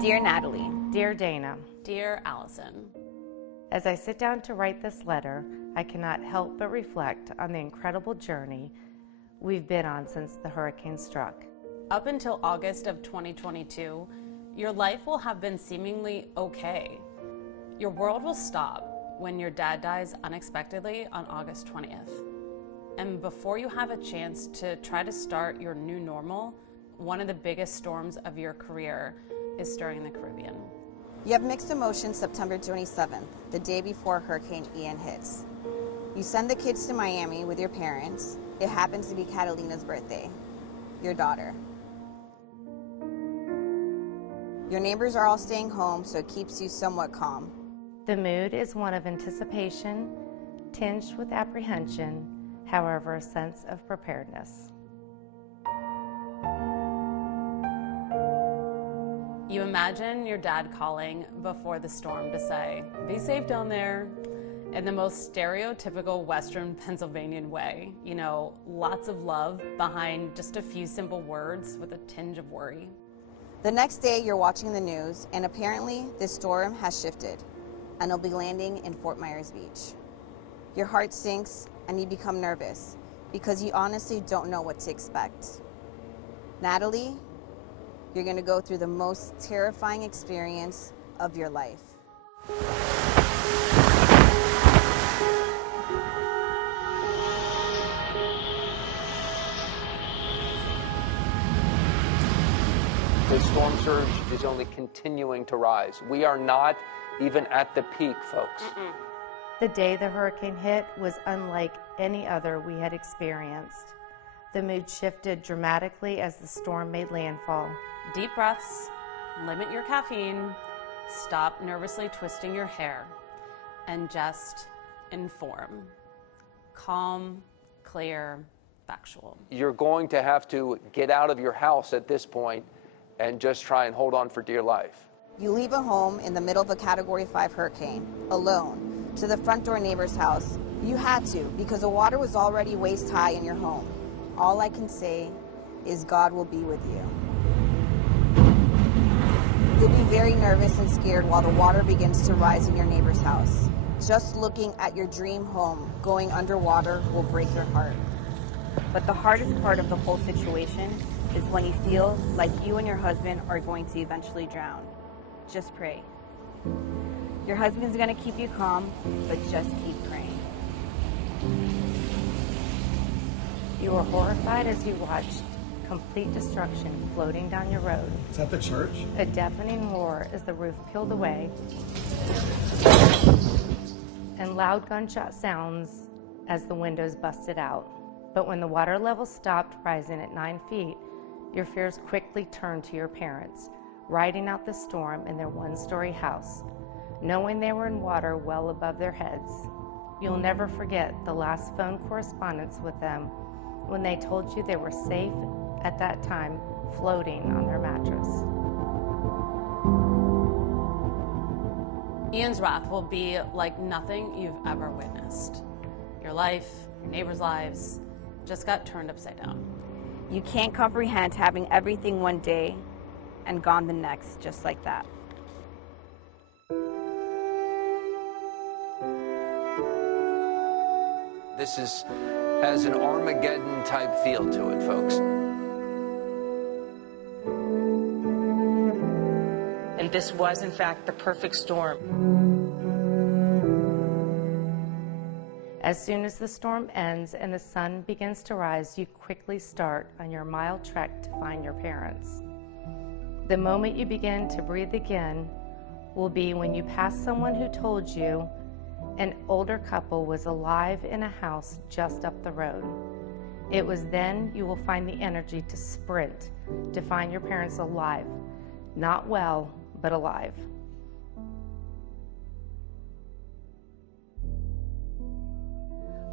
Dear Natalie. Dear Dana. Dear Allison. As I sit down to write this letter, I cannot help but reflect on the incredible journey we've been on since the hurricane struck. Up until August of 2022, your life will have been seemingly okay. Your world will stop when your dad dies unexpectedly on August 20th. And before you have a chance to try to start your new normal, one of the biggest storms of your career is stirring the Caribbean. You have mixed emotions September 27th, the day before Hurricane Ian hits. You send the kids to Miami with your parents. It happens to be Catalina's birthday, your daughter. Your neighbors are all staying home, so it keeps you somewhat calm. The mood is one of anticipation, tinged with apprehension, however, a sense of preparedness. You imagine your dad calling before the storm to say, "Be safe down there," in the most stereotypical Western Pennsylvanian way. You know, lots of love behind just a few simple words with a tinge of worry. The next day, you're watching the news, and apparently the storm has shifted, and it'll be landing in Fort Myers Beach. Your heart sinks, and you become nervous, because you honestly don't know what to expect. Natalie, you're going to go through the most terrifying experience of your life. The storm surge is only continuing to rise. We are not even at the peak, folks. The day the hurricane hit was unlike any other we had experienced. The mood shifted dramatically as the storm made landfall. Deep breaths, limit your caffeine, stop nervously twisting your hair, and just inform. Calm, clear, factual. You're going to have to get out of your house at this point and just try and hold on for dear life. You leave a home in the middle of a Category 5 hurricane, alone, to the front door neighbor's house. You had to, because the water was already waist high in your home. All I can say is God will be with you. You'll be very nervous and scared while the water begins to rise in your neighbor's house. Just looking at your dream home going underwater will break your heart. But the hardest part of the whole situation is when you feel like you and your husband are going to eventually drown. Just pray. Your husband's going to keep you calm, but just keep praying. You were horrified as you watched complete destruction floating down your road. Is that the church? A deafening roar as the roof peeled away, and loud gunshot sounds as the windows busted out. But when the water level stopped rising at 9 feet, your fears quickly turned to your parents, riding out the storm in their one-story house, knowing they were in water well above their heads. You'll never forget the last phone correspondence with them when they told you they were safe at that time, floating on their mattress. Ian's wrath will be like nothing you've ever witnessed. Your life, your neighbors' lives, just got turned upside down. You can't comprehend having everything one day and gone the next, just like that. This has an Armageddon type feel to it, folks. And this was, in fact, the perfect storm. As soon as the storm ends and the sun begins to rise, you quickly start on your mile trek to find your parents. The moment you begin to breathe again will be when you pass someone who told you an older couple was alive in a house just up the road. It was then you will find the energy to sprint to find your parents alive, not well, but alive.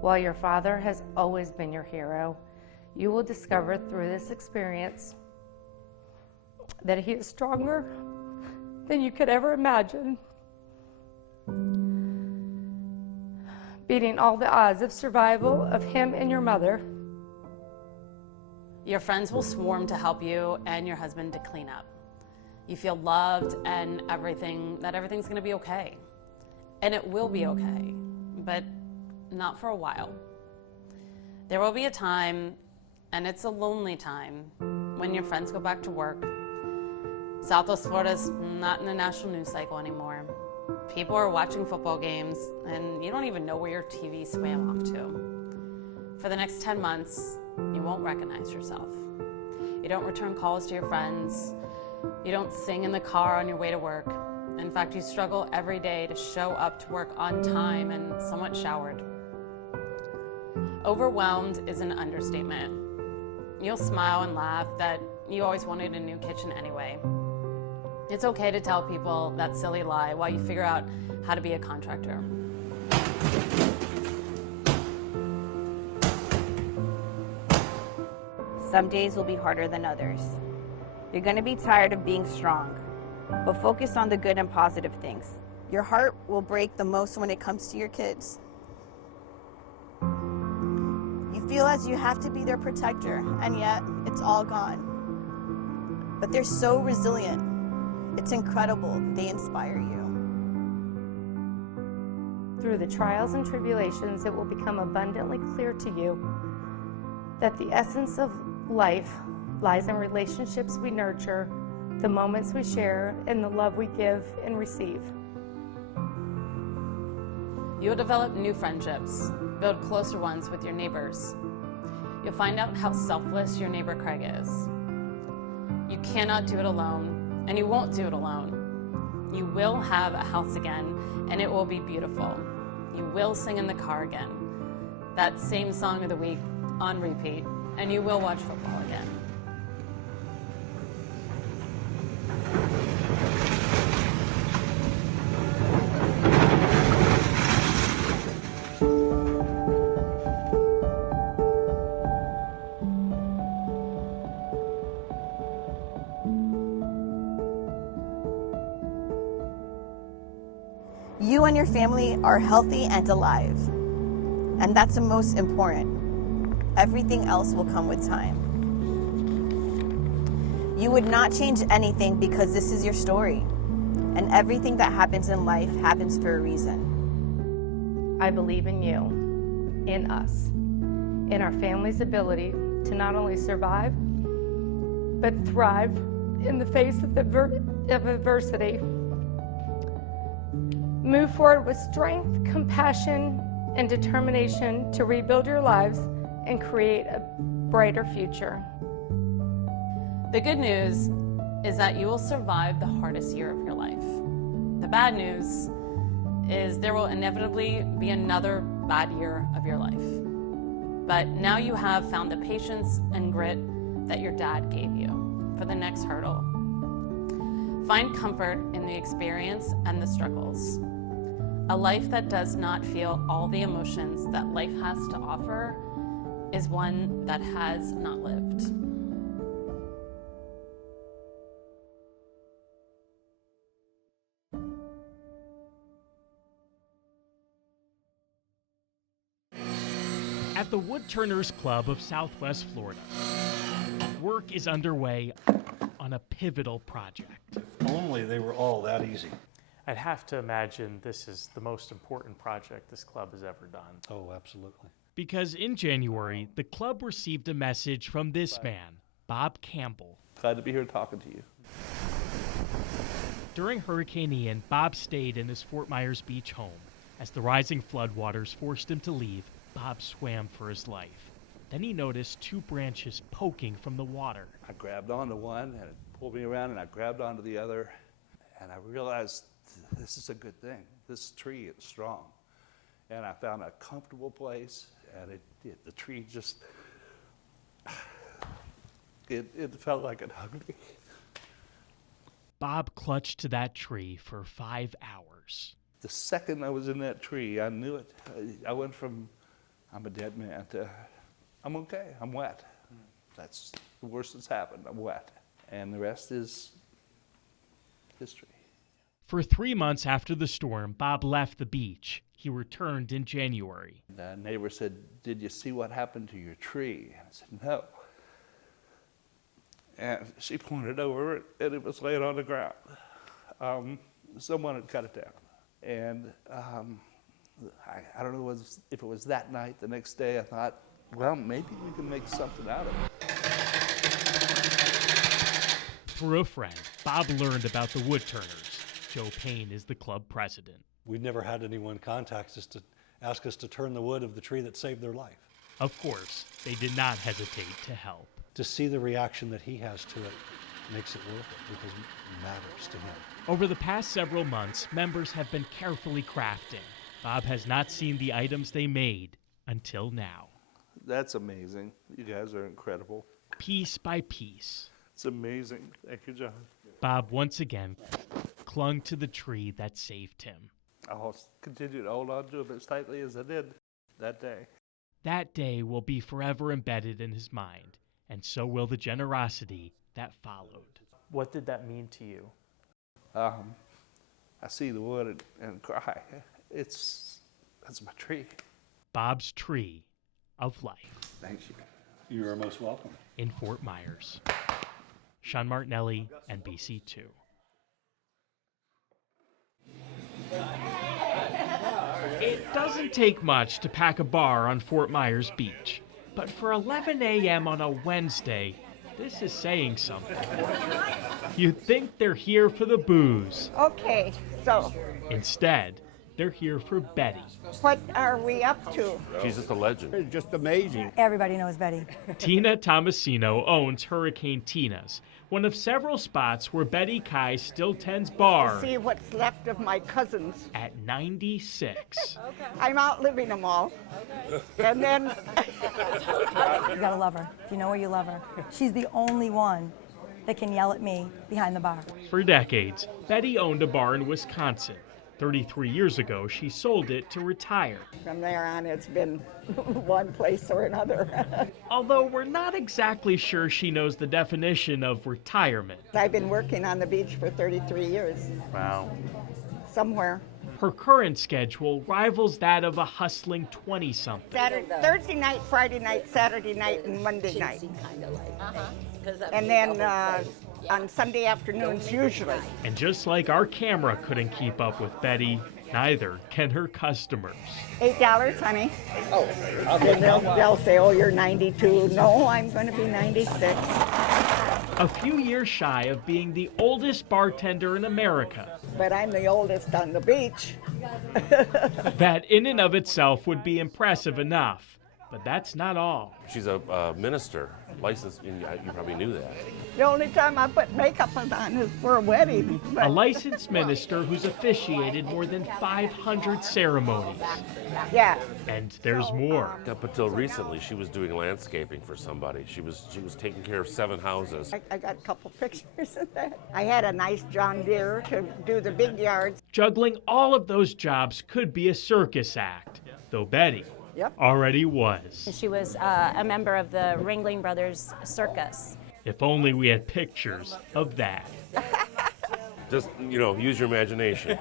While your father has always been your hero, you will discover through this experience that he is stronger than you could ever imagine, beating all the odds of survival of him and your mother. Your friends will swarm to help you and your husband to clean up. You feel loved and everything's gonna be okay. And it will be okay, but not for a while. There will be a time, and it's a lonely time, when your friends go back to work. Southwest Florida's not in the national news cycle anymore. People are watching football games, and you don't even know where your TV swam off to. For the next 10 months, you won't recognize yourself. You don't return calls to your friends. You don't sing in the car on your way to work. In fact, you struggle every day to show up to work on time and somewhat showered. Overwhelmed is an understatement. You'll smile and laugh that you always wanted a new kitchen anyway. It's okay to tell people that silly lie while you figure out how to be a contractor. Some days will be harder than others. You're going to be tired of being strong, but focus on the good and positive things. Your heart will break the most when it comes to your kids. You feel as you have to be their protector, and yet it's all gone. But they're so resilient. It's incredible. They inspire you. Through the trials and tribulations, it will become abundantly clear to you that the essence of life lies in relationships we nurture, the moments we share, and the love we give and receive. You'll develop new friendships, build closer ones with your neighbors. You'll find out how selfless your neighbor Craig is. You cannot do it alone, and you won't do it alone. You will have a house again, and it will be beautiful. You will sing in the car again, that same song of the week on repeat, and you will watch football again. You and your family are healthy and alive, and that's the most important. Everything else will come with time. You would not change anything because this is your story, and everything that happens in life happens for a reason. I believe in you, in us, in our family's ability to not only survive, but thrive in the face of adversity. Move forward with strength, compassion, and determination to rebuild your lives and create a brighter future. The good news is that you will survive the hardest year of your life. The bad news is there will inevitably be another bad year of your life. But now you have found the patience and grit that your dad gave you for the next hurdle. Find comfort in the experience and the struggles. A life that does not feel all the emotions that life has to offer is one that has not lived. At the Woodturners Club of Southwest Florida, work is underway on a pivotal project. If only they were all that easy. I'd have to imagine this is the most important project this club has ever done. Oh, absolutely. Because in January, the club received a message from this man, Bob Campbell. Glad to be here talking to you. During Hurricane Ian, Bob stayed in his Fort Myers Beach home. As the rising floodwaters forced him to leave, Bob swam for his life. Then he noticed two branches poking from the water. I grabbed onto one and it pulled me around, and I grabbed onto the other, and I realized this is a good thing. This tree is strong. And I found a comfortable place, and the tree just, it felt like it hugged me. Bob clutched to that tree for 5 hours. The second I was in that tree, I knew it. I went from, I'm a dead man, to, I'm okay, I'm wet. That's the worst that's happened, I'm wet. And the rest is history. For 3 months after the storm, Bob left the beach. He returned in January. The neighbor said, "Did you see what happened to your tree?" And I said, "No." And she pointed over it, and it was laying on the ground. Someone had cut it down. And I don't know if it was that night, the next day, I thought, well, maybe we can make something out of it. Through a friend, Bob learned about the wood turners. Joe Payne is the club president. We'd never had anyone contact us to ask us to turn the wood of the tree that saved their life. Of course, they did not hesitate to help. To see the reaction that he has to it makes it worth it because it matters to him. Over the past several months, members have been carefully crafting. Bob has not seen the items they made until now. That's amazing. You guys are incredible. Piece by piece. It's amazing. Thank you, John. Bob once again clung to the tree that saved him. I'll continue to hold on to him as tightly as I did that day. That day will be forever embedded in his mind, and so will the generosity that followed. What did that mean to you? I see the wood and cry. That's my tree. Bob's Tree of Life. Thank you. You are most welcome. In Fort Myers. Sean Martinelli, NBC2. It doesn't take much to pack a bar on Fort Myers Beach, but for 11 a.m. on a Wednesday, this is saying something. You'd think they're here for the booze. Okay, so Instead, they're here for Betty. what are we up to? She's just a legend. It's just amazing. Everybody knows Betty. Tina Tomasino owns Hurricane Tina's, one of several spots where Betty Kai still tends bar See what's left of my cousins. at 96. I'm outliving them all. And then You gotta love her. If you know her, you love her. She's the only one that can yell at me behind the bar. For decades, Betty owned a bar in Wisconsin. 33 years ago, she sold it to retire. from there on, it's been one place or another. Although we're not exactly sure she knows the definition of retirement. I've been working on the beach for 33 years, Wow. somewhere. Her current schedule rivals that of a hustling 20-something. Thursday night, Friday night, Saturday night, and Monday night. And then on Sunday afternoons usually. And just like our camera couldn't keep up with Betty, neither can her customers. $8, honey. Oh, okay. They'll say, oh, you're 92. No, I'm going to be 96. A few years shy of being the oldest bartender in America. But I'm the oldest on the beach. That in and of itself would be impressive enough. But that's not all. She's a minister, licensed, and you probably knew that. The only time I put makeup on is for a wedding. A licensed minister who's officiated more than 500 ceremonies. Yeah. And there's more. Up until recently, she was doing landscaping for somebody. She was taking care of 7 houses. I got a couple pictures of that. I had a nice John Deere to do the big yards. Juggling all of those jobs could be a circus act, though Betty already was. She was a member of the Ringling Brothers Circus. If only we had pictures of that. Just, use your imagination.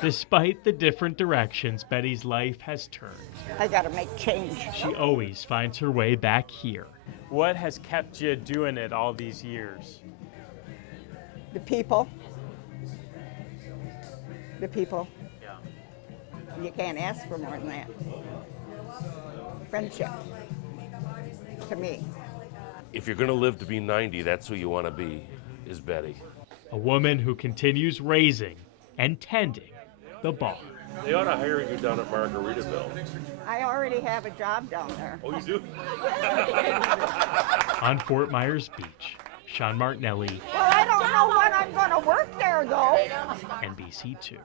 Despite the different directions Betty's life has turned, I got to make change. she always finds her way back here. What has kept you doing it all these years? The people. The people. Yeah. You can't ask for more than that. Friendship. To me. If you're going to live to be 90, that's who you want to be, is Betty. A woman who continues raising and tending the bar. They ought to hire you down at Margaritaville. I already have a job down there. Oh, you do? On Fort Myers Beach, Sean Martinelli, Well, I don't know when I'm going to work there, though. NBC2.